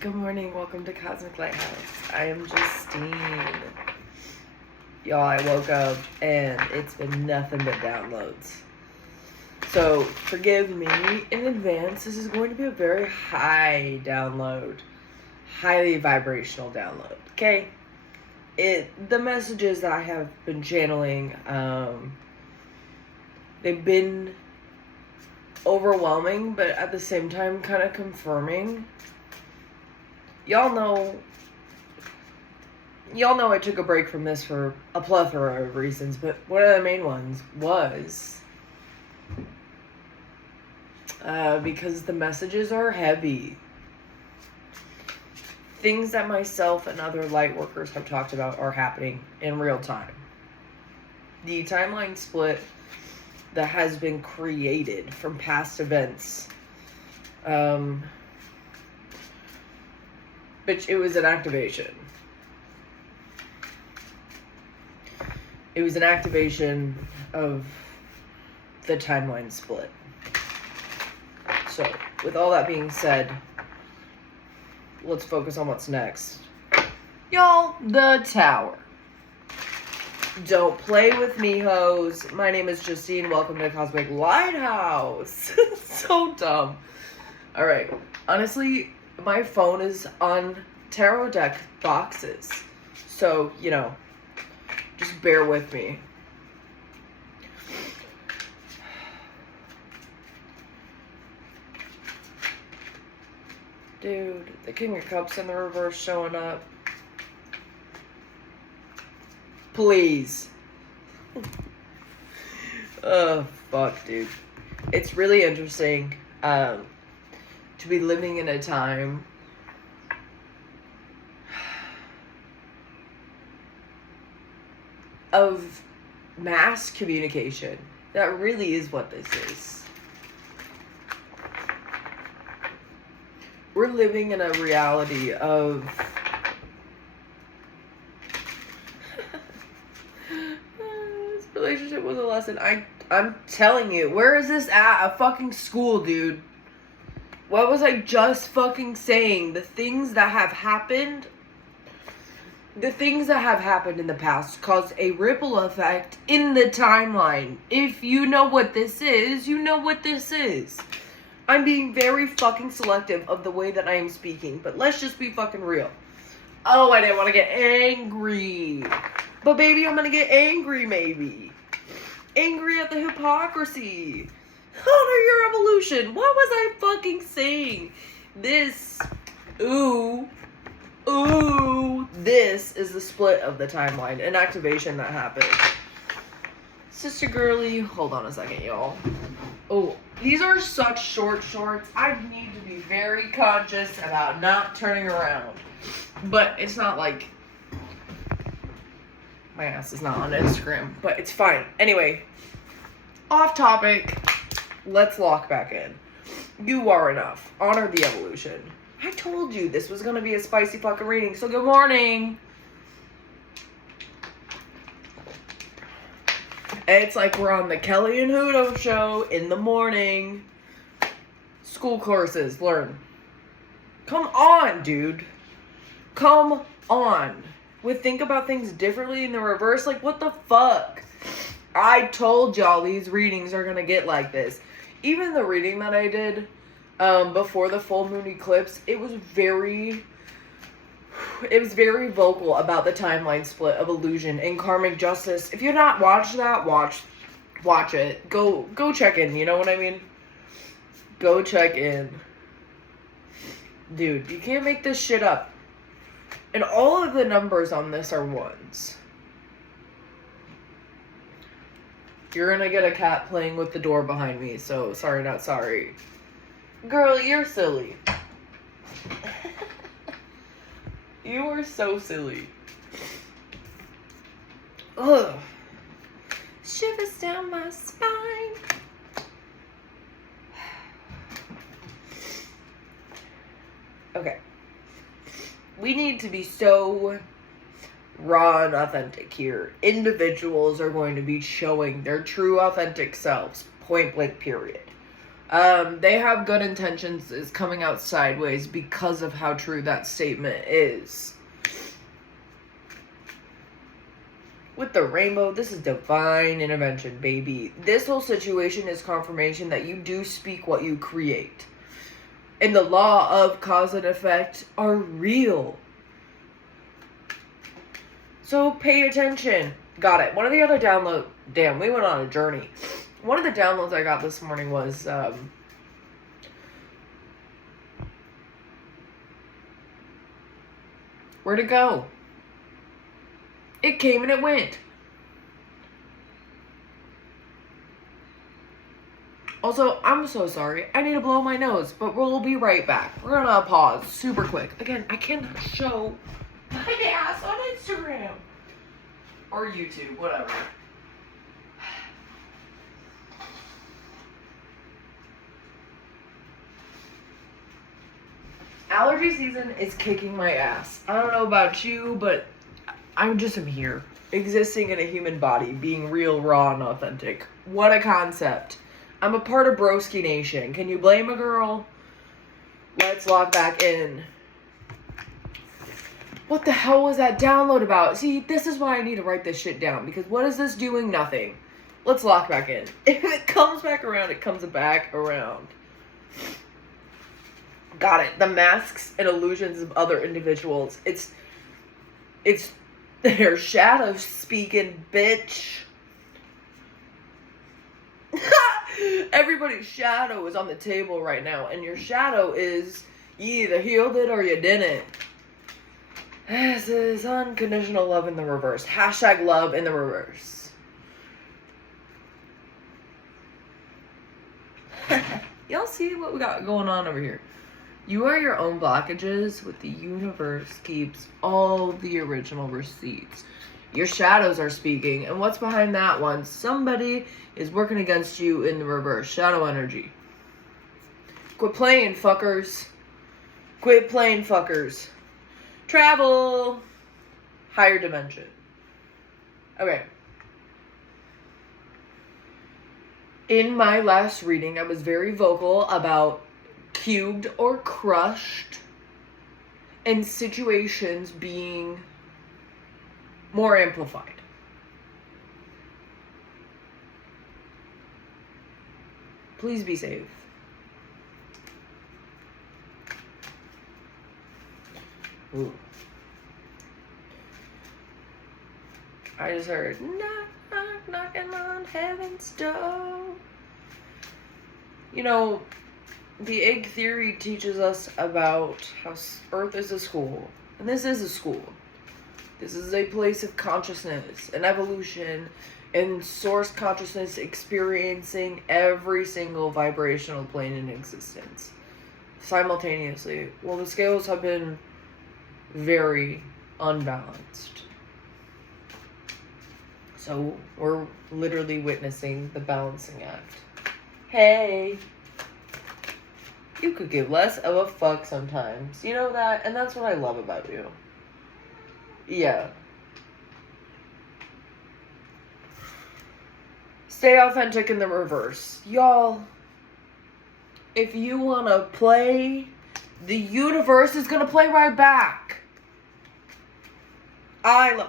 Good morning, welcome to Cosmiclighthouse. I am Justine. Y'all, I woke up and it's been nothing but downloads. So, forgive me in advance. This is going to be a very high download. Highly vibrational download. Okay? The messages that I have been channeling, they've been overwhelming, but at the same time kind of confirming. Y'all know I took a break from this for a plethora of reasons, but one of the main ones was because the messages are heavy. Things that myself and other light workers have talked about are happening in real time. The timeline split that has been created from past events, but it was an activation. It was an activation of the timeline split. So, with all that being said, let's focus on what's next. Y'all, the tower. Don't play with me, hoes. My name is Justine. Welcome to Cosmiclighthouse. So dumb. Alright, honestly, my phone is on tarot deck boxes. So, just bear with me. Dude, the King of Cups in the reverse showing up. Please. Oh, fuck, dude. It's really interesting to be living in a time of mass communication. That really is what this is. We're living in a reality of this relationship was a lesson. I'm telling you, where is this at? A fucking school, dude. What was I just fucking saying? The things that have happened in the past cause a ripple effect in the timeline. If you know what this is, you know what this is. I'm being very fucking selective of the way that I am speaking, but let's just be fucking real. Oh, I didn't want to get angry. But baby, I'm gonna get angry maybe. Angry at the hypocrisy. Honor your evolution. What was I fucking saying? This is the split of the timeline, an activation that happened. Sister girly, hold on a second, y'all. Oh, these are such short shorts. I need to be very conscious about not turning around. But it's not like my ass is not on Instagram, but it's fine. Anyway, off topic. Let's lock back in. You are enough. Honor the evolution. I told you this was going to be a spicy fucking reading, so good morning. It's like we're on the Kelly and Hudo show in the morning. School courses, learn. Come on, dude. Come on. We think about things differently in the reverse. Like, what the fuck? I told y'all these readings are going to get like this. Even the reading that I did before the full moon eclipse, it was very vocal about the timeline split of illusion and karmic justice. If you're not watched that, watch it. Go check in, you know what I mean? Go check in. Dude, you can't make this shit up. And all of the numbers on this are ones. You're gonna get a cat playing with the door behind me, so sorry, not sorry. Girl, you're silly. You are so silly. Ugh. Shivers down my spine. Okay. We need to be so raw and authentic here. Individuals are going to be showing their true authentic selves, point blank period. They have good intentions is coming out sideways because of how true that statement is. With the rainbow, this is divine intervention, baby. This whole situation is confirmation that you do speak what you create. And the law of cause and effect are real. So pay attention. Got it. One of the other download... Damn, we went on a journey. One of the downloads I got this morning was... where'd it go? It came and it went. Also, I'm so sorry. I need to blow my nose, but we'll be right back. We're gonna pause super quick. Again, I cannot show my ass on Instagram. Or YouTube, whatever. Allergy season is kicking my ass. I don't know about you, but I just am here. Existing in a human body, being real, raw, and authentic. What a concept. I'm a part of Broski Nation. Can you blame a girl? Let's log back in. What the hell was that download about? See, this is why I need to write this shit down. Because what is this doing? Nothing. Let's lock back in. If it comes back around, it comes back around. Got it. The masks and illusions of other individuals. It's their shadow speaking, bitch. Everybody's shadow is on the table right now. And your shadow is you either healed it or you didn't. This is unconditional love in the reverse. Hashtag love in the reverse. Y'all see what we got going on over here? You are your own blockages, with the universe keeps all the original receipts. Your shadows are speaking, and what's behind that one? Somebody is working against you in the reverse. Shadow energy. Quit playing, fuckers. Quit playing, fuckers. Travel. Higher dimension. Okay. In my last reading, I was very vocal about cubed or crushed and situations being more amplified. Please be safe. Ooh. I just heard knock, knock, knocking on heaven's door. You know, the egg theory teaches us about how Earth is a school. And this is a school. This is a place of consciousness and evolution and source consciousness experiencing every single vibrational plane in existence simultaneously. Well, the scales have been very unbalanced. So we're literally witnessing the balancing act. Hey! You could give less of a fuck sometimes. You know that? And that's what I love about you. Yeah. Stay authentic in the reverse. Y'all, if you want to play, the universe is going to play right back.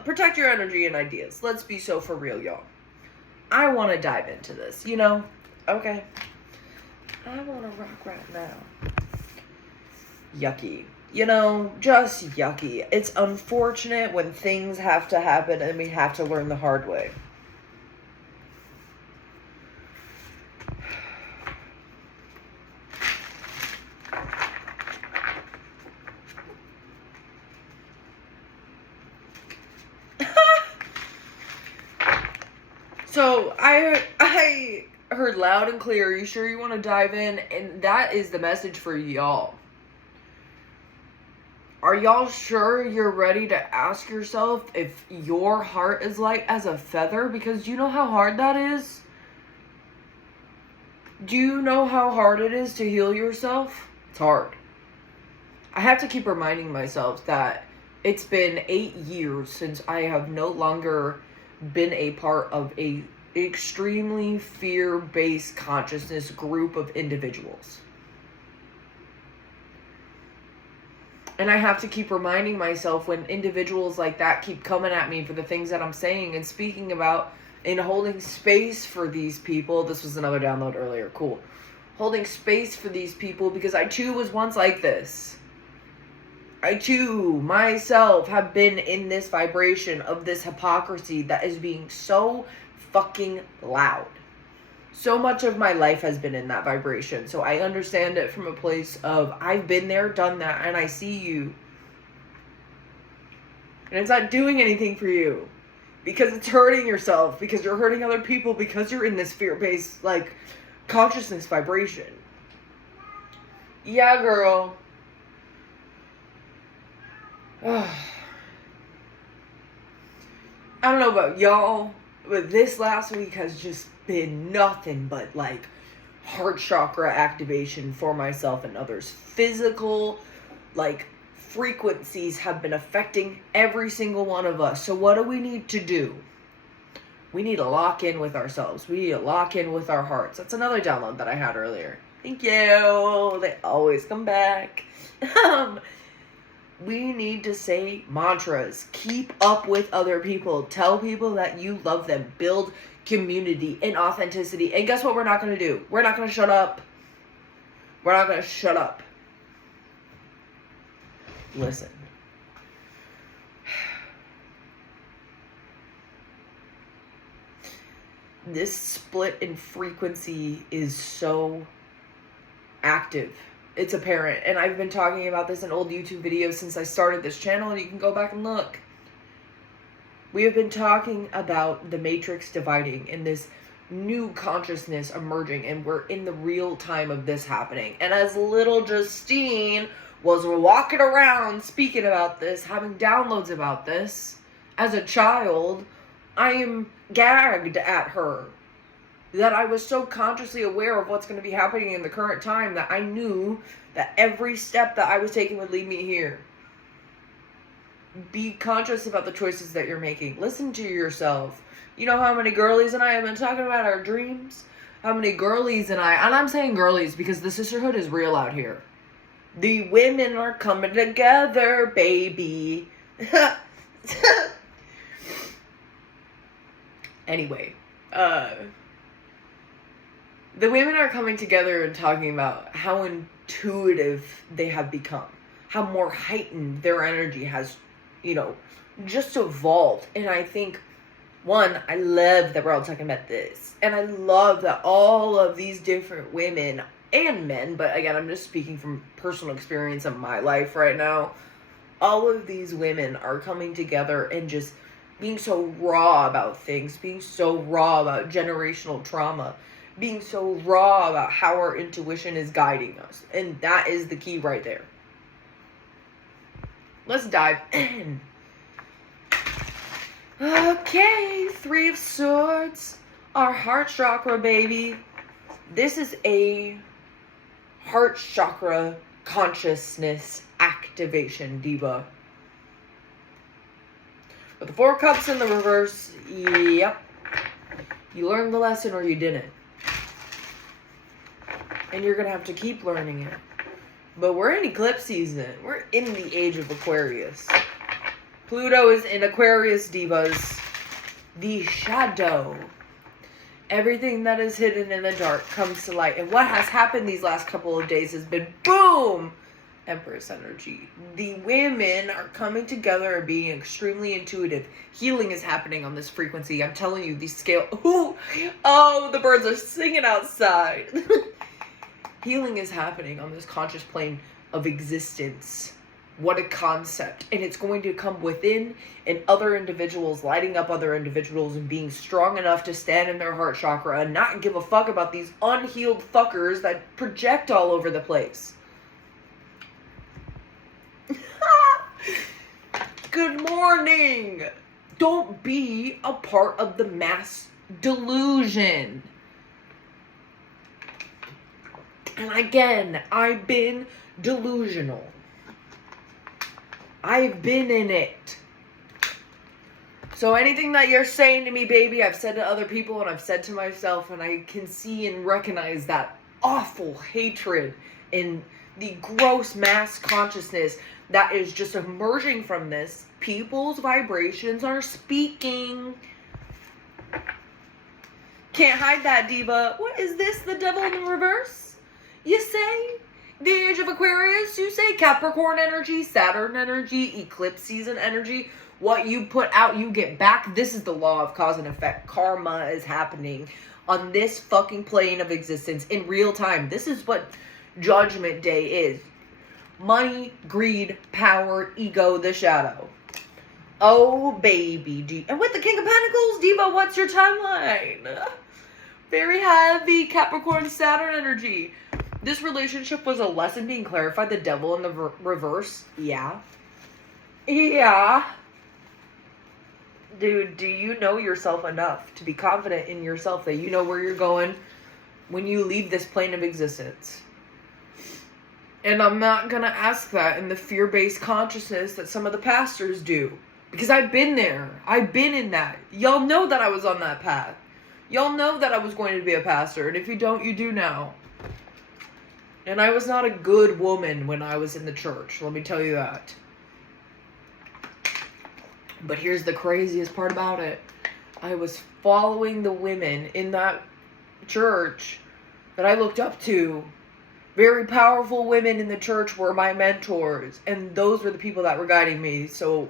Protect your energy and ideas. Let's be so for real, y'all. I want to dive into this, you know? Okay. I want to rock right now. Yucky. You know, just yucky. It's unfortunate when things have to happen and we have to learn the hard way. So, I heard loud and clear, you sure you want to dive in? And that is the message for y'all. Are y'all sure you're ready to ask yourself if your heart is light as a feather? Because do you know how hard that is? Do you know how hard it is to heal yourself? It's hard. I have to keep reminding myself that it's been 8 years since I have no longer been a part of a extremely fear-based consciousness group of individuals. And I have to keep reminding myself when individuals like that keep coming at me for the things that I'm saying and speaking about and holding space for these people. This was another download earlier. Cool. Holding space for these people because I too was once like this. I too, myself, have been in this vibration of this hypocrisy that is being so fucking loud. So much of my life has been in that vibration. So I understand it from a place of, I've been there, done that, and I see you. And it's not doing anything for you. Because it's hurting yourself. Because you're hurting other people. Because you're in this fear-based, like, consciousness vibration. Yeah, girl. I don't know about y'all, but this last week has just been nothing but like heart chakra activation for myself and others. Physical, like, frequencies have been affecting every single one of us. So what do we need to do? We need to lock in with ourselves. We need to lock in with our hearts. That's another download that I had earlier. Thank you. They always come back. We need to say mantras. Keep up with other people. Tell people that you love them. Build community and authenticity. And guess what we're not going to do? We're not going to shut up. We're not going to shut up. Listen. This split in frequency is so active. It's apparent. And I've been talking about this in old YouTube videos since I started this channel, and you can go back and look. We have been talking about the matrix dividing and this new consciousness emerging, and we're in the real time of this happening. And as little Justine was walking around speaking about this, having downloads about this, as a child, I am gagged at her. That I was so consciously aware of what's going to be happening in the current time that I knew that every step that I was taking would lead me here. Be conscious about the choices that you're making. Listen to yourself. You know how many girlies and I have been talking about our dreams? How many girlies and I'm saying girlies because the sisterhood is real out here. The women are coming together, baby. Anyway, the women are coming together and talking about how intuitive they have become. How more heightened their energy has, just evolved. And I think, one, I love that we're all talking about this. And I love that all of these different women and men, but again, I'm just speaking from personal experience of my life right now. All of these women are coming together and just being so raw about things, being so raw about generational trauma, being so raw about how our intuition is guiding us. And that is the key right there. Let's dive in. Okay, Three of Swords. Our heart chakra, baby. This is a heart chakra consciousness activation, diva. With the Four Cups in the reverse, yep. You learned the lesson or you didn't. And you're going to have to keep learning it. But we're in eclipse season. We're in the age of Aquarius. Pluto is in Aquarius, divas. The shadow. Everything that is hidden in the dark comes to light. And what has happened these last couple of days has been boom! Empress energy. The women are coming together and being extremely intuitive. Healing is happening on this frequency. I'm telling you, these scale... Ooh! Oh, the birds are singing outside. Healing is happening on this conscious plane of existence. What a concept. And it's going to come within and other individuals, lighting up other individuals and being strong enough to stand in their heart chakra and not give a fuck about these unhealed fuckers that project all over the place. Good morning. Don't be a part of the mass delusion. And again, I've been delusional. I've been in it. So anything that you're saying to me, baby, I've said to other people and I've said to myself, and I can see and recognize that awful hatred and the gross mass consciousness that is just emerging from this. People's vibrations are speaking. Can't hide that, diva. What is this? The devil in the reverse? You say? The age of Aquarius, you say? Capricorn energy, Saturn energy, eclipse season energy. What you put out, you get back. This is the law of cause and effect. Karma is happening on this fucking plane of existence in real time. This is what Judgment Day is. Money, greed, power, ego, the shadow. Oh, baby. And with the King of Pentacles, Diva, what's your timeline? Very heavy Capricorn Saturn energy. This relationship was a lesson being clarified. The devil in the reverse. Yeah. Yeah. Dude, do you know yourself enough to be confident in yourself that you know where you're going when you leave this plane of existence? And I'm not going to ask that in the fear-based consciousness that some of the pastors do. Because I've been there. I've been in that. Y'all know that I was on that path. Y'all know that I was going to be a pastor. And if you don't, you do now. And I was not a good woman when I was in the church. Let me tell you that. But here's the craziest part about it. I was following the women in that church that I looked up to. Very powerful women in the church were my mentors. And those were the people that were guiding me. So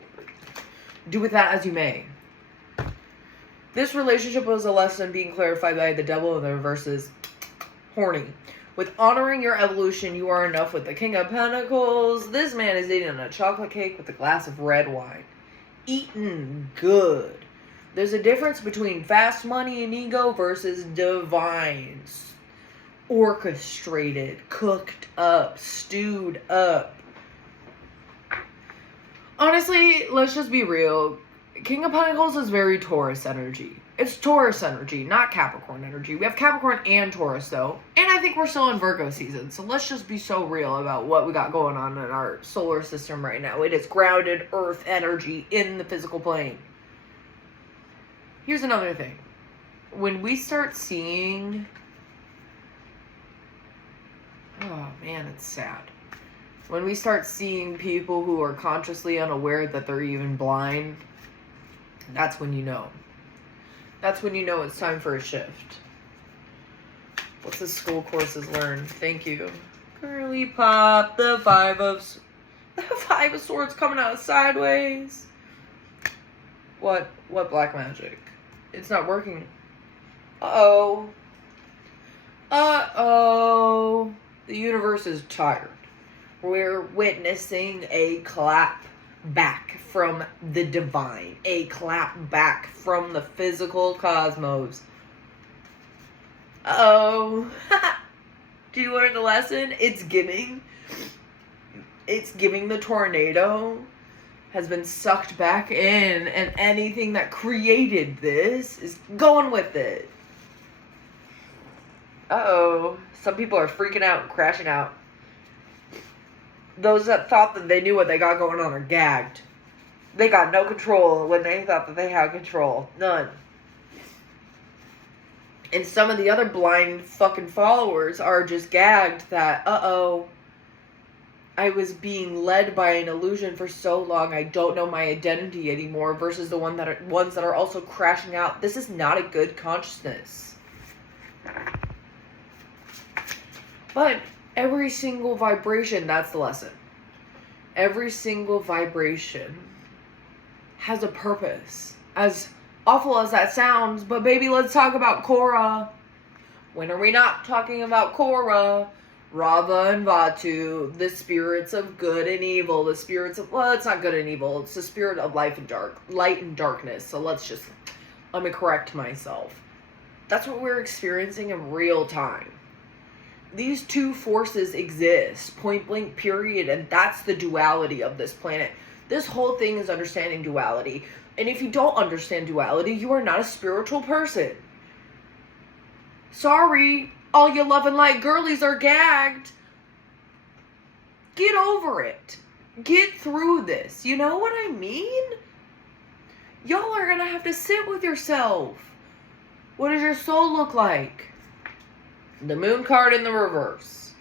do with that as you may. This relationship was a lesson being clarified by the devil in the reverses. Horny. With honoring your evolution, you are enough with the King of Pentacles. This man is eating a chocolate cake with a glass of red wine. Eating good. There's a difference between fast money and ego versus divine. Orchestrated, cooked up, stewed up. Honestly, let's just be real. King of Pentacles is very Taurus energy. It's Taurus energy, not Capricorn energy. We have Capricorn and Taurus, though. And I think we're still in Virgo season. So let's just be so real about what we got going on in our solar system right now. It is grounded earth energy in the physical plane. Here's another thing. When we start seeing... Oh, man, it's sad. When we start seeing people who are consciously unaware that they're even blind, that's when you know. That's when you know it's time for a shift. What's the school courses learn? Thank you. Girly pop, the five of swords coming out sideways. What black magic? It's not working. Uh-oh. Uh-oh. The universe is tired. We're witnessing a clap back from the divine. A clap back from the physical cosmos. Uh-oh. Do you learn the lesson? It's giving the tornado has been sucked back in, and anything that created this is going with it. Uh-oh. Some people are freaking out and crashing out. Those that thought that they knew what they got going on are gagged. They got no control when they thought that they had control. None. And some of the other blind fucking followers are just gagged that, uh-oh, I was being led by an illusion for so long, I don't know my identity anymore, versus the ones that are also crashing out. This is not a good consciousness. But every single vibration, that's the lesson. Every single vibration has a purpose. As awful as that sounds, but baby, let's talk about Korra. When are we not talking about Korra? Rava and Vatu, the spirits of good and evil, the spirits of, well, it's not good and evil, it's the spirit of light and darkness. So let me correct myself. That's what we're experiencing in real time. These two forces exist, point blank, period, and that's the duality of this planet. This whole thing is understanding duality. And if you don't understand duality, you are not a spiritual person. Sorry, all you love and light girlies are gagged. Get over it. Get through this. You know what I mean? Y'all are gonna have to sit with yourself. What does your soul look like? The moon card in the reverse.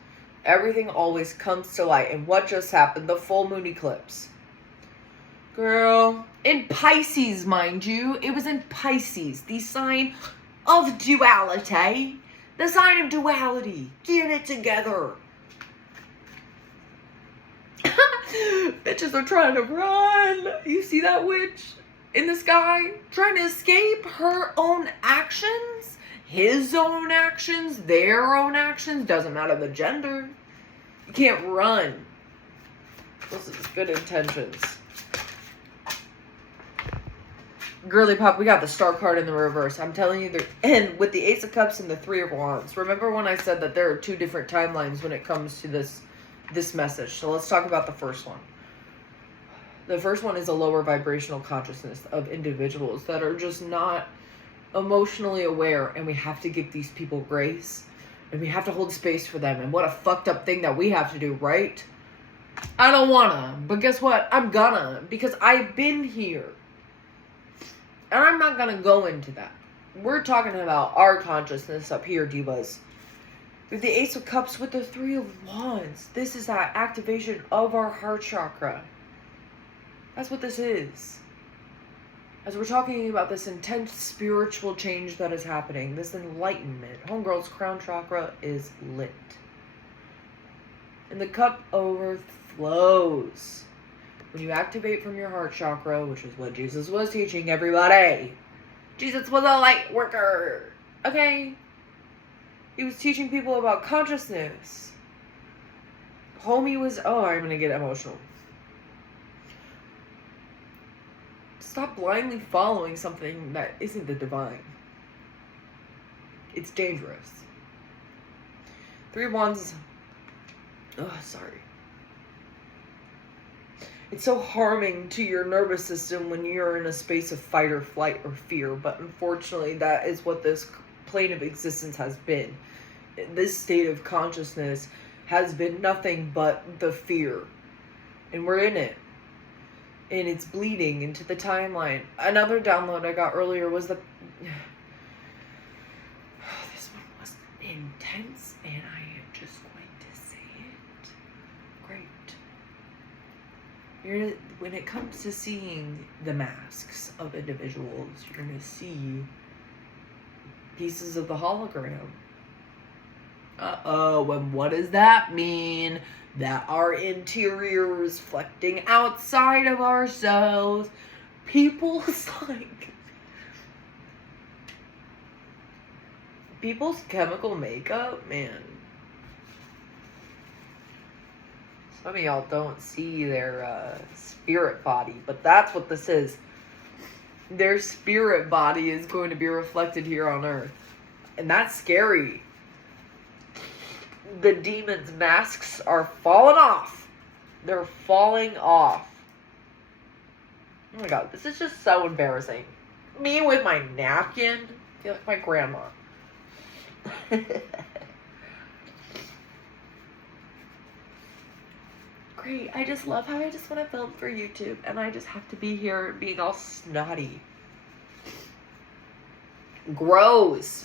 Everything always comes to light. And what just happened? The full moon eclipse. Girl, in Pisces, mind you. It was in Pisces, the sign of duality. The sign of duality. Get it together. Bitches are trying to run. You see that witch in the sky? Trying to escape her own actions. His own actions. Their own actions. Doesn't matter the gender. You can't run. This is good intentions. Girly pop, we got the star card in the reverse. I'm telling you, and with the Ace of Cups and the Three of Wands. Remember when I said that there are two different timelines when it comes to this message? So let's talk about the first one. The first one is a lower vibrational consciousness of individuals that are just not emotionally aware, and we have to give these people grace, and we have to hold space for them. And what a fucked up thing that we have to do, right? I don't wanna, but guess what? I'm gonna, because I've been here. And I'm not gonna go into that. We're talking about our consciousness up here, divas. With the Ace of Cups, with the Three of Wands, this is that activation of our heart chakra. That's what this is. As we're talking about this intense spiritual change that is happening, this enlightenment, homegirl's crown chakra is lit. And the cup overflows. When you activate from your heart chakra, which is what Jesus was teaching everybody. Jesus was a light worker. Okay? He was teaching people about consciousness. Homie was... Oh, I'm going to get emotional. Stop blindly following something that isn't the divine. It's dangerous. Three of Wands... Oh, sorry. It's so harming to your nervous system when you're in a space of fight or flight or fear. But unfortunately, that is what this plane of existence has been. This state of consciousness has been nothing but the fear. And we're in it. And it's bleeding into the timeline. Another download I got earlier was the... This one was intense, and I am just going to say it. Great. When it comes to seeing the masks of individuals, you're going to see pieces of the hologram. Uh-oh, and what does that mean? That our interior is reflecting outside of ourselves. People's chemical makeup, man. Some of y'all don't see their spirit body, but that's what this is. Their spirit body is going to be reflected here on Earth. And that's scary. The demons' masks are falling off. They're falling off. Oh my god, this is just so embarrassing. Me with my napkin. I feel like my grandma. Great. I just love how I just want to film for YouTube, and I just have to be here being all snotty. Gross.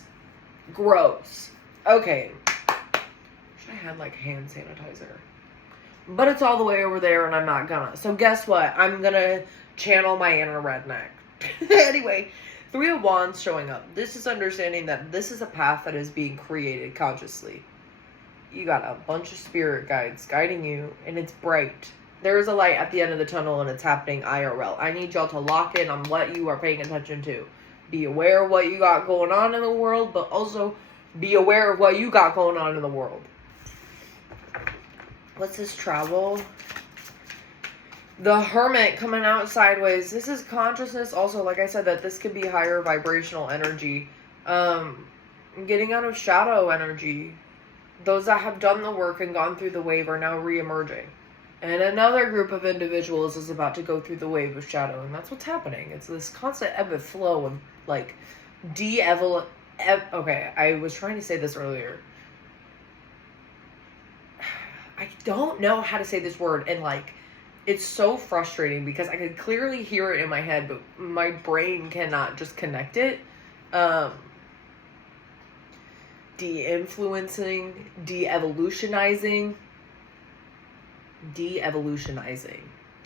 Gross. Okay. Should I have like hand sanitizer? But it's all the way over there, and I'm not gonna. So guess what? I'm gonna channel my inner redneck. Anyway, Three of Wands showing up. This is understanding that this is a path that is being created consciously. You got a bunch of spirit guides guiding you, and it's bright. There is a light at the end of the tunnel, and it's happening IRL. I need y'all to lock in on what you are paying attention to. Be aware of what you got going on in the world, but also be aware of what you got going on in the world. What's this travel? The Hermit coming out sideways. This is consciousness also. Like I said, that this could be higher vibrational energy. Getting out of shadow energy. Those that have done the work and gone through the wave are now re-emerging. And another group of individuals is about to go through the wave of shadow. And that's what's happening. It's this constant ebb and flow of, like, okay, I was trying to say this earlier. I don't know how to say this word and, like, It's so frustrating because I can clearly hear it in my head, but my brain cannot just connect it. De-influencing, de-evolutionizing.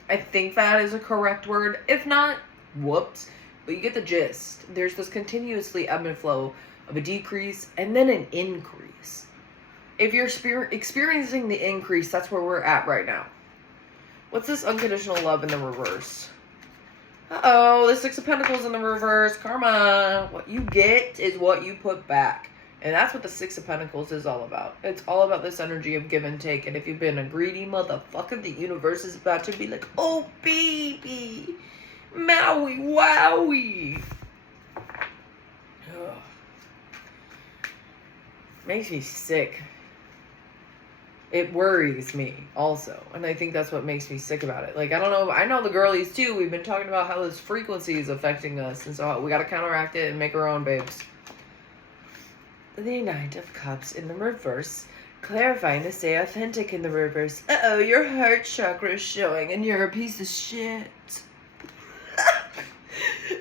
I think that is a correct word. If not, whoops. But you get the gist. There's this continuously ebb and flow of a decrease and then an increase. If you're experiencing the increase, that's where we're at right now. What's this unconditional love in the reverse? Uh-oh, the Six of Pentacles in the reverse. Karma. What you get is what you put back. And that's what the Six of Pentacles is all about. It's all about this energy of give and take. And if you've been a greedy motherfucker, the universe is about to be like, oh, baby. Maui, wowie. Ugh. Makes me sick. It worries me also. And I think that's what makes me sick about it. Like, I don't know. I know the girlies too. We've been talking about how this frequency is affecting us. And so we got to counteract it and make our own, babes. The Knight of Cups in the reverse. Clarifying to stay authentic in the reverse. Uh-oh, your heart chakra is showing and you're a piece of shit.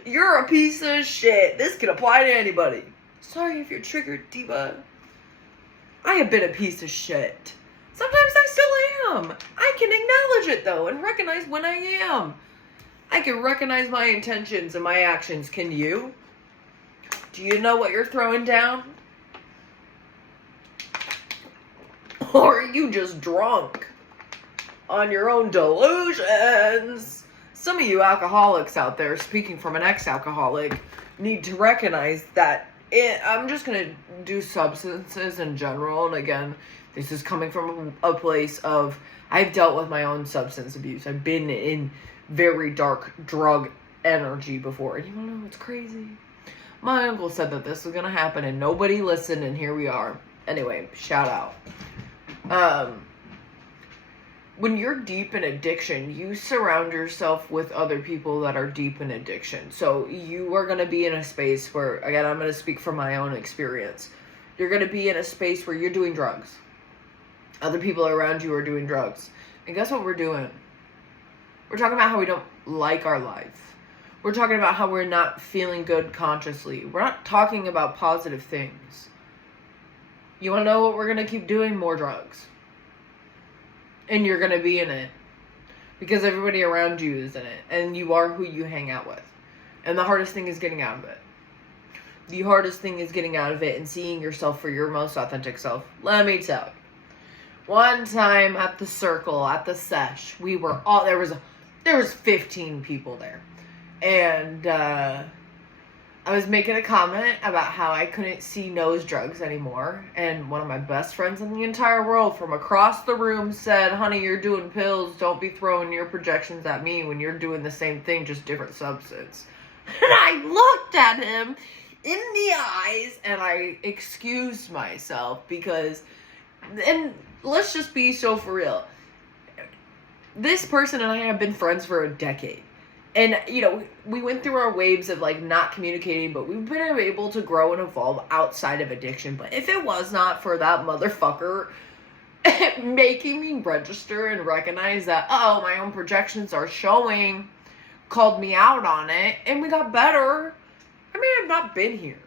You're a piece of shit. This can apply to anybody. Sorry if you're triggered, diva. I have been a piece of shit. Sometimes I still am. I can acknowledge it, though, and recognize when I am. I can recognize my intentions and my actions. Can you? Do you know what you're throwing down? Or are you just drunk on your own delusions? Some of you alcoholics out there, speaking from an ex-alcoholic, need to recognize that I'm just going to do substances in general. And again, this is coming from a place of, I've dealt with my own substance abuse. I've been in very dark drug energy before. And you want to know what's crazy? My uncle said that this was going to happen and nobody listened, and here we are. Anyway, shout out. When you're deep in addiction, you surround yourself with other people that are deep in addiction. So you are going to be in a space where, again, I'm going to speak from my own experience. You're going to be in a space where you're doing drugs. Other people around you are doing drugs. And guess what we're doing? We're talking about how we don't like our life. We're talking about how we're not feeling good consciously. We're not talking about positive things. You want to know what we're going to keep doing? More drugs. And you're going to be in it. Because everybody around you is in it. And you are who you hang out with. And the hardest thing is getting out of it. The hardest thing is getting out of it and seeing yourself for your most authentic self. Let me tell you. One time at the circle, at the sesh, we were all, there was 15 people there. And I was making a comment about how I couldn't see nose drugs anymore. And one of my best friends in the entire world from across the room said, honey, you're doing pills. Don't be throwing your projections at me when you're doing the same thing, just different substance. And I looked at him in the eyes and I excused myself because, and let's just be so for real. This person and I have been friends for a decade. And, you know, we went through our waves of, like, not communicating, but we've been able to grow and evolve outside of addiction. But if it was not for that motherfucker making me register and recognize that, oh, my own projections are showing, called me out on it, and we got better, I may have not been here.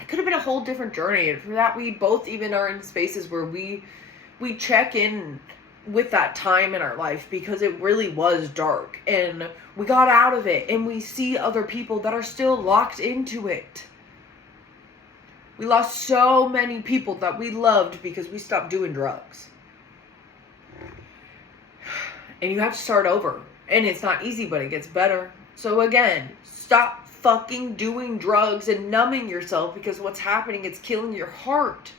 It could have been a whole different journey. And for that, we both even are in spaces where we check in with that time in our life because it really was dark and we got out of it and we see other people that are still locked into it. We lost so many people that we loved because we stopped doing drugs. And you have to start over. And it's not easy, but it gets better. So again, stop fucking doing drugs and numbing yourself because what's happening, it's killing your heart.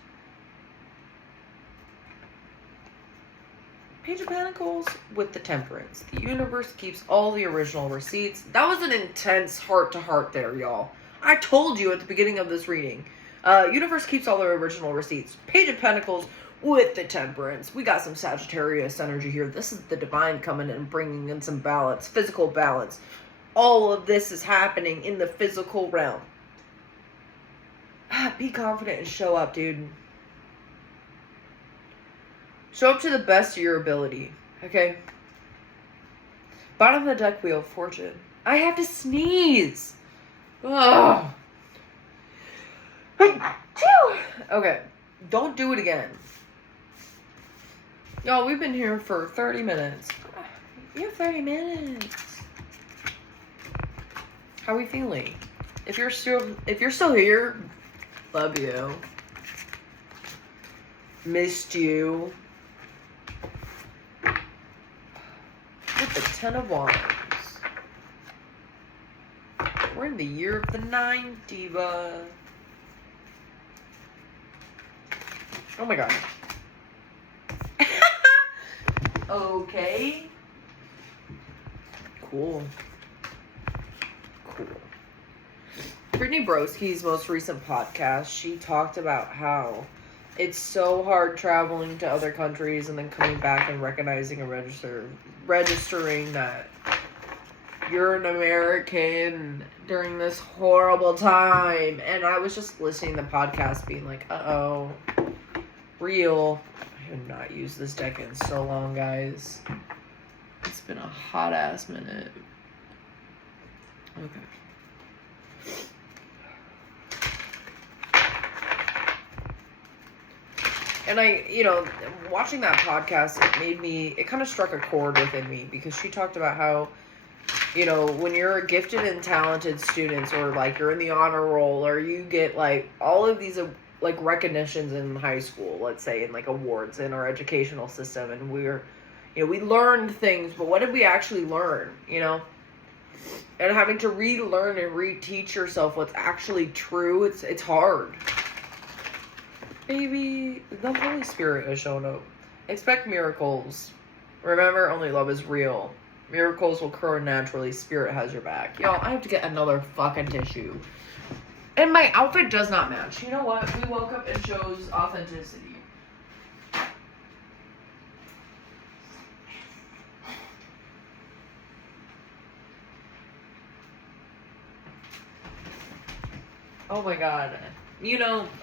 Page of Pentacles with the Temperance. The universe keeps all the original receipts. That was an intense heart-to-heart there, y'all. I told you at the beginning of this reading. Universe keeps all the original receipts. Page of Pentacles with the Temperance. We got some Sagittarius energy here. This is the divine coming in and bringing in some balance, physical balance. All of this is happening in the physical realm. Be confident and show up, dude. Show up to the best of your ability, okay? Bottom of the deck, Wheel of Fortune. I have to sneeze. Ugh. Okay, don't do it again. Y'all, we've been here for 30 minutes. You have 30 minutes. How are we feeling? If you're still here, love you. Missed you. With the 10 of Wands. We're in the year of the 9, Diva. Oh my god. Okay. Cool. Brittany Broski's most recent podcast, she talked about how it's so hard traveling to other countries and then coming back and recognizing and registering that you're an American during this horrible time. And I was just listening to the podcast being like, uh-oh, real. I have not used this deck in so long, guys. It's been a hot ass minute. Okay. And watching that podcast, it kind of struck a chord within me because she talked about how, when you're a gifted and talented student or like you're in the honor roll or you get like all of these like recognitions in high school, let's say, and like awards in our educational system, and we learned things, but what did we actually learn, And having to relearn and reteach yourself what's actually true, it's hard. Baby, the Holy Spirit has shown up. Expect miracles. Remember, only love is real. Miracles will occur naturally. Spirit has your back. Y'all, I have to get another fucking tissue. And my outfit does not match. You know what? We woke up and shows authenticity. Oh my god.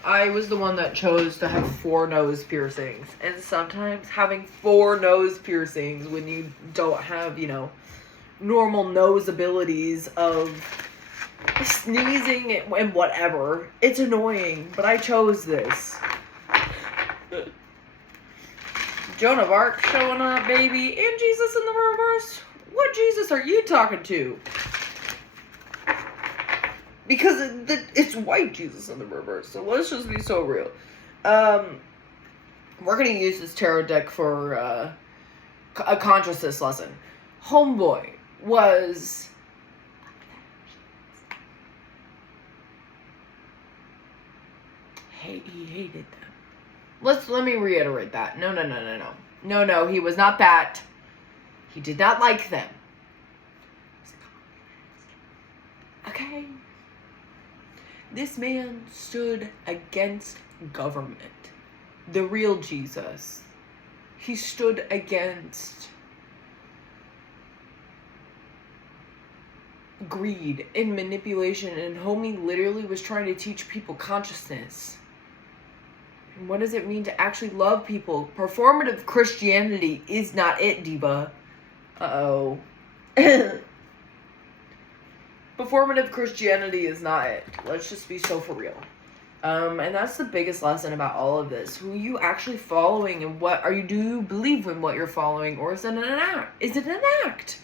I was the one that chose to have 4 nose piercings. And sometimes having 4 nose piercings when you don't have, normal nose abilities of sneezing and whatever, it's annoying. But I chose this. Joan of Arc showing up, baby. And Jesus in the reverse. What Jesus are you talking to? Because it's white Jesus in the reverse. So let's just be so real. We're going to use this tarot deck for a consciousness lesson. Homeboy was... he hated them. Let me reiterate that. No, he was not that. He did not like them. Okay? This man stood against government. The real Jesus. He stood against greed and manipulation, and homie literally was trying to teach people consciousness. And what does it mean to actually love people? Performative Christianity is not it, Diva. Uh-oh. Performative Christianity is not it. Let's just be so for real. And that's the biggest lesson about all of this. Who are you actually following, and do you believe in what you're following, or is it an act? Is it an act?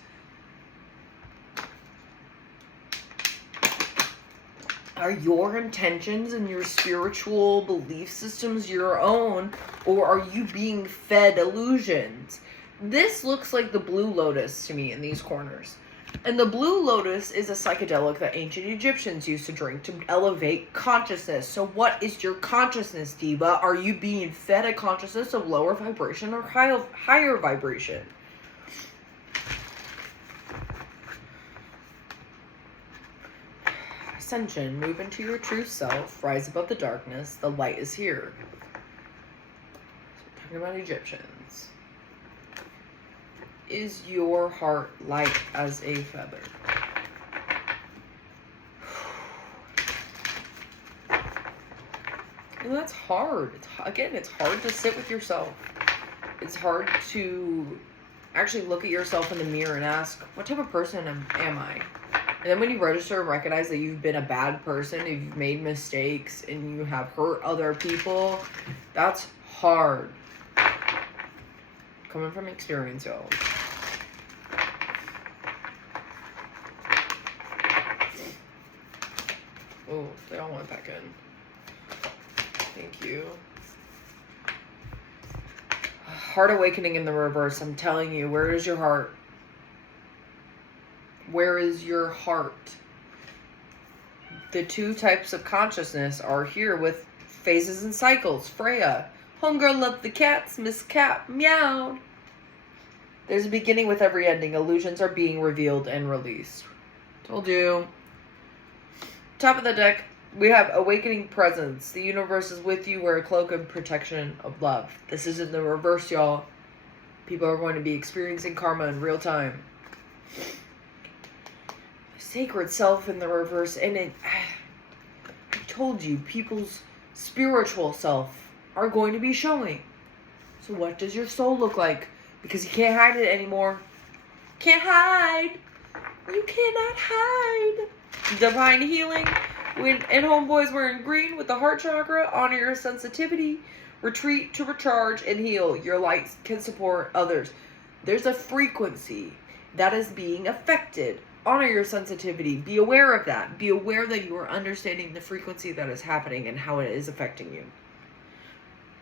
Are your intentions and your spiritual belief systems your own, or are you being fed illusions? This looks like the Blue Lotus to me in these corners. And the Blue Lotus is a psychedelic that ancient Egyptians used to drink to elevate consciousness. So what is your consciousness, Diva? Are you being fed a consciousness of lower vibration or higher vibration? Ascension. Move into your true self. Rise above the darkness. The light is here. So we're talking about Egyptians. Is your heart light as a feather? And that's hard. It's hard to sit with yourself. It's hard to actually look at yourself in the mirror and ask, what type of person am I? And then when you register and recognize that you've been a bad person, if you've made mistakes and you have hurt other people, that's hard. Coming from experience, y'all. Oh, they all went back in. Thank you. Heart awakening in the reverse. I'm telling you, where is your heart? Where is your heart? The two types of consciousness are here with phases and cycles. Freya. Homegirl loved the cats. Miss Cat meowed. There's a beginning with every ending. Illusions are being revealed and released. Told you. Top of the deck. We have awakening presence. The universe is with you. Wear a cloak of protection of love. This is in the reverse, y'all. People are going to be experiencing karma in real time. Sacred self in the reverse. And I told you, people's spiritual self are going to be showing. So what does your soul look like? Because you can't hide it anymore. Can't hide. You cannot hide. Divine healing. And homeboys wearing green with the heart chakra. Honor your sensitivity. Retreat to recharge and heal. Your light can support others. There's a frequency that is being affected. Honor your sensitivity. Be aware of that. Be aware that you are understanding the frequency that is happening and how it is affecting you.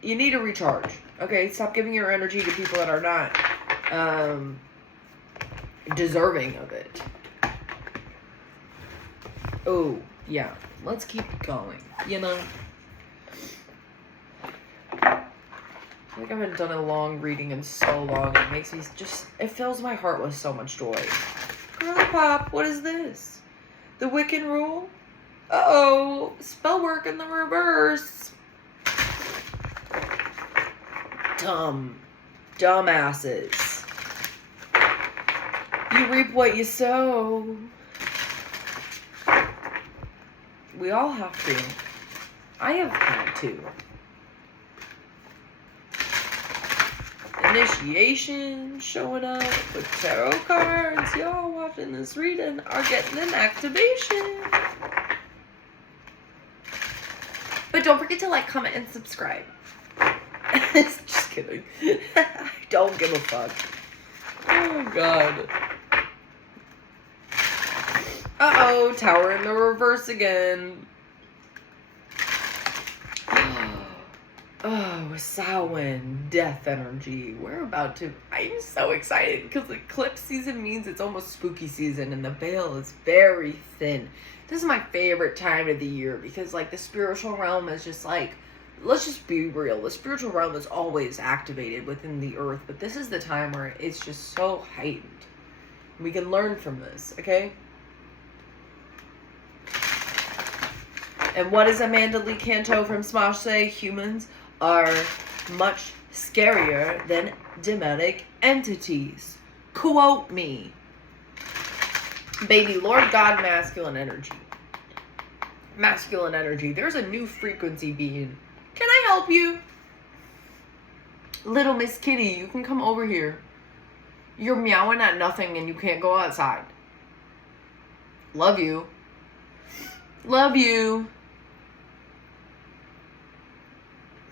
You need to recharge. Okay? Stop giving your energy to people that are not deserving of it. Oh, yeah. Let's keep going. You know? I think I haven't done a long reading in so long. It makes me just... It fills my heart with so much joy. Girl Pop, what is this? The Wiccan rule? Uh-oh. Spell work in the reverse. Dumbasses. You reap what you sow. We all have to. I have had to. Initiation showing up with tarot cards. Y'all watching this reading are getting an activation. But don't forget to like, comment, and subscribe. Just kidding. I don't give a fuck. Oh, God. Uh-oh, Tower in the reverse again. Oh, Samhain, death energy. We're about to... I'm so excited because eclipse season means it's almost spooky season and the veil is very thin. This is my favorite time of the year because, like, the spiritual realm is just like... Let's just be real. The spiritual realm is always activated within the earth, but this is the time where it's just so heightened. We can learn from this, okay? And what does Amanda Lee Canto from Smosh say? Humans are much scarier than demonic entities. Quote me. Baby, Lord God, masculine energy. Masculine energy. There's a new frequency being. Can I help you? Little Miss Kitty, you can come over here. You're meowing at nothing and you can't go outside. Love you. Love you.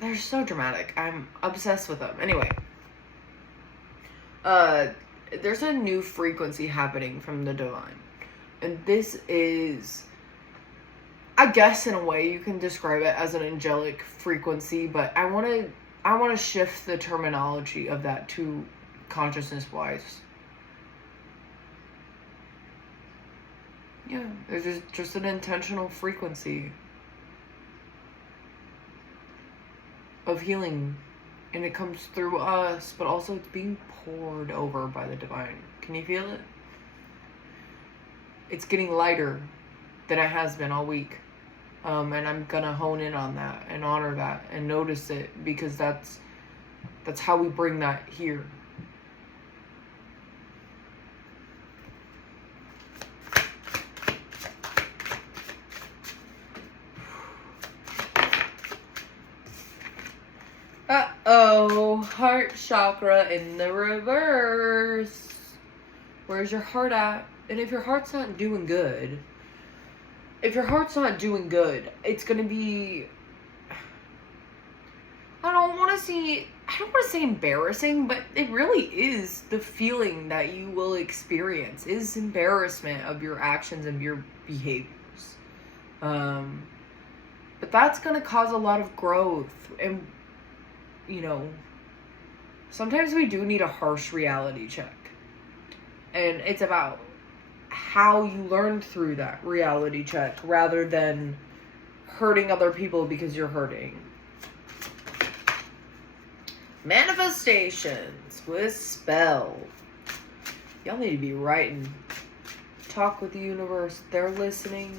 They're so dramatic. I'm obsessed with them. Anyway. There's a new frequency happening from the divine. And this is... I guess in a way you can describe it as an angelic frequency, but I want to shift the terminology of that to consciousness-wise. Yeah, there's just an intentional frequency of healing, and it comes through us, but also it's being poured over by the divine. Can you feel it? It's getting lighter than it has been all week. And I'm gonna hone in on that and honor that and notice it, because that's how we bring that here. Uh-oh. Oh, heart chakra in the reverse. Where's your heart at? And if your heart's not doing good, it's gonna be, I don't want to say embarrassing, but it really is the feeling that you will experience is embarrassment of your actions and your behaviors. But that's going to cause a lot of growth. And, sometimes we do need a harsh reality check. And it's about how you learned through that reality check rather than hurting other people because you're hurting. Manifestations with spell. Y'all need to be writing. Talk with the universe. They're listening.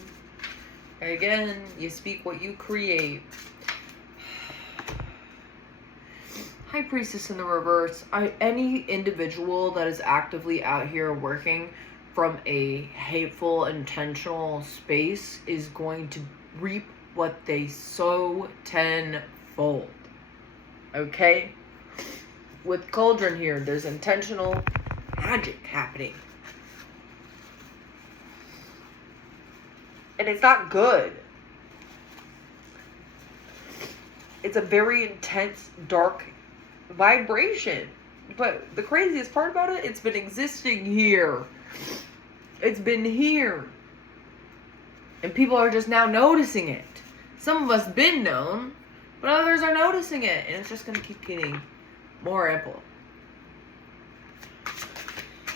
Again, you speak what you create. High Priestess in the reverse. Any individual that is actively out here working from a hateful, intentional space is going to reap what they sow tenfold. Okay? With Cauldron here, there's intentional magic happening. And it's not good. It's a very intense, dark vibration. But the craziest part about it, it's been existing here. It's been here. And people are just now noticing it. Some of us been known, but others are noticing it. And it's just going to keep getting more ample.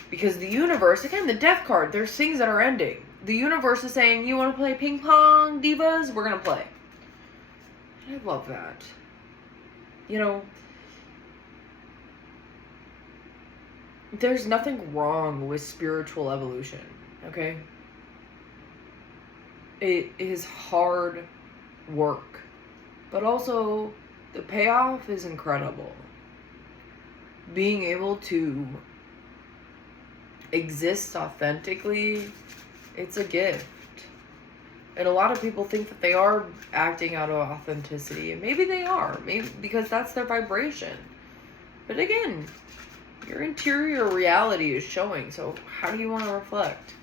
Because the universe, again, the death card, there's things that are ending. The universe is saying, you want to play ping pong, divas? We're going to play. And I love that. There's nothing wrong with spiritual evolution, okay? It is hard work. But also, the payoff is incredible. Being able to exist authentically, it's a gift. And a lot of people think that they are acting out of authenticity. And maybe they are. Maybe because that's their vibration. But again, your interior reality is showing. So how do you want to reflect?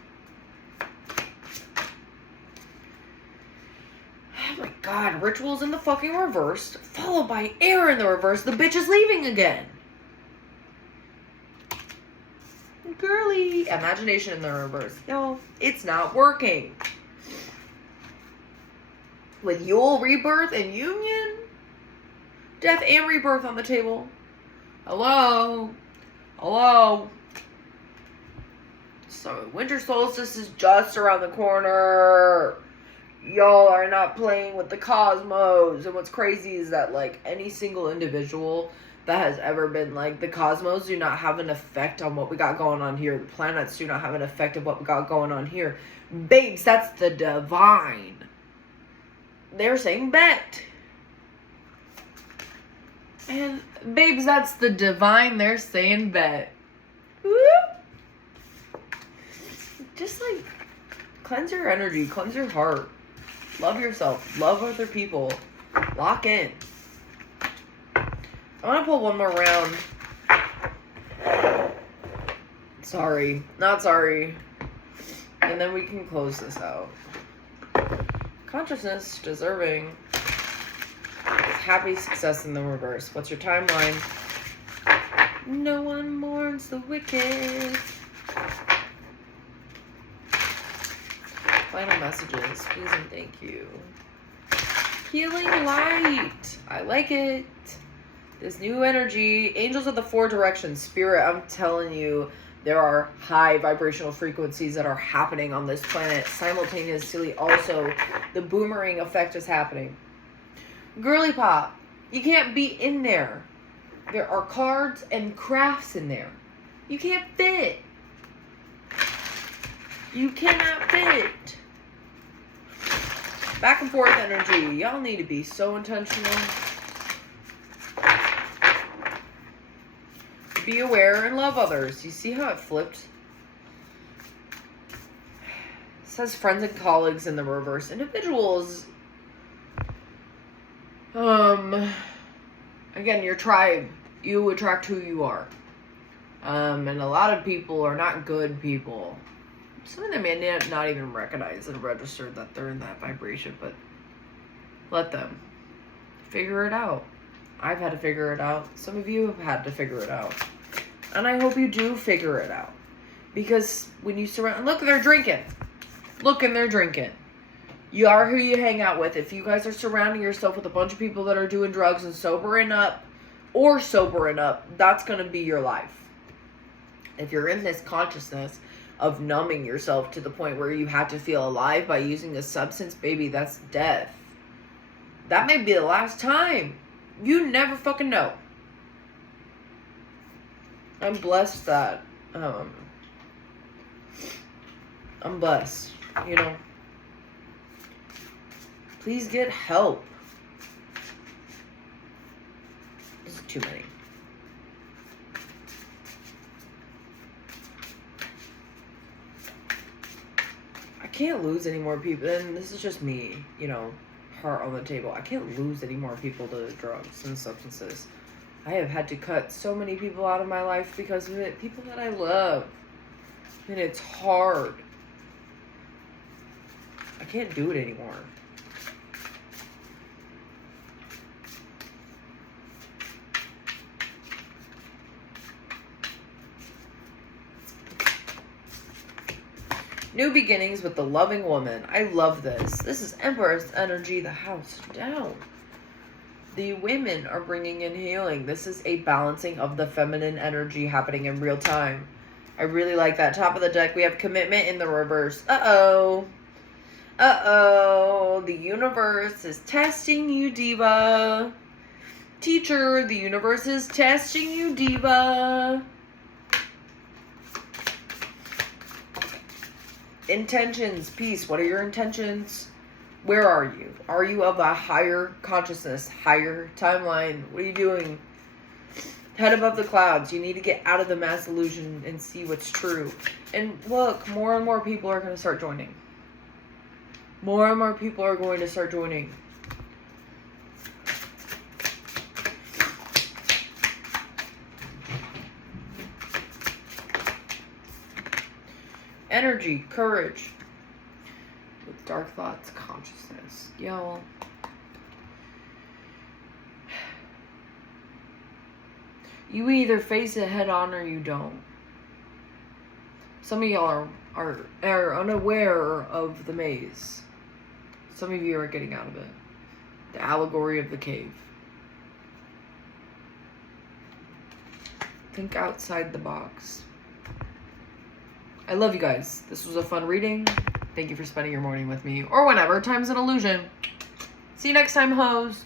Oh my god, rituals in the fucking reverse, followed by air in the reverse. The bitch is leaving again. Girly. Imagination in the reverse. Yo, it's not working. With Yule, rebirth, and union? Death and rebirth on the table. Hello? Hello? So, winter solstice is just around the corner. Y'all are not playing with the cosmos. And what's crazy is that, any single individual that has ever been, the cosmos do not have an effect on what we got going on here. The planets do not have an effect of what we got going on here. Babes, that's the divine. They're saying bet. And, babes, that's the divine. They're saying bet. Woo! Just, cleanse your energy. Cleanse your heart. Love yourself. Love other people. Lock in. I want to pull one more round. Sorry. Not sorry. And then we can close this out. Consciousness, deserving. Happy success in the reverse. What's your timeline? No one mourns the wicked. Final messages, please and thank you. Healing light. I like it. This new energy. Angels of the four directions. Spirit, I'm telling you, there are high vibrational frequencies that are happening on this planet. Simultaneously, also, the boomerang effect is happening. Girly pop. You can't be in there. There are cards and crafts in there. You can't fit. You cannot fit. Back and forth energy. Y'all need to be so intentional. Be aware and love others. You see how it flipped? It says friends and colleagues in the reverse. Individuals. Again, your tribe. You attract who you are. And a lot of people are not good people. Some of them may not even recognize and register that they're in that vibration, but let them figure it out. I've had to figure it out. Some of you have had to figure it out. And I hope you do figure it out. Because when you surround... Look, they're drinking. Look, and they're drinking. You are who you hang out with. If you guys are surrounding yourself with a bunch of people that are doing drugs and sobering up, that's going to be your life. If you're in this consciousness of numbing yourself to the point where you have to feel alive by using a substance, baby, that's death. That may be the last time. You never fucking know. I'm blessed that, I'm blessed, you know. Please get help. This is too many. I can't lose any more people, and this is just me, you know, heart on the table. I can't lose any more people to drugs and substances. I have had to cut so many people out of my life because of it. People that I love. And it's hard. I can't do it anymore. New beginnings with the loving woman. I love this. This is Empress energy, the house down. The women are bringing in healing. This is a balancing of the feminine energy happening in real time. I really like that. Top of the deck, we have commitment in the reverse. Uh-oh. Uh-oh. The universe is testing you, diva. Teacher, the universe is testing you, diva. Intentions, peace. What are your intentions? Where are you? Are you of a higher consciousness, higher timeline? What are you doing? Head above the clouds. You need to get out of the mass illusion and see what's true. And look, more and more people are going to start joining. More and more people are going to start joining. Energy, courage. With dark thoughts, consciousness. Yo. You either face it head on or you don't. Some of y'all are unaware of the maze. Some of you are getting out of it. The allegory of the cave. Think outside the box. I love you guys. This was a fun reading. Thank you for spending your morning with me. Or whenever. Time's an illusion. See you next time, hoes.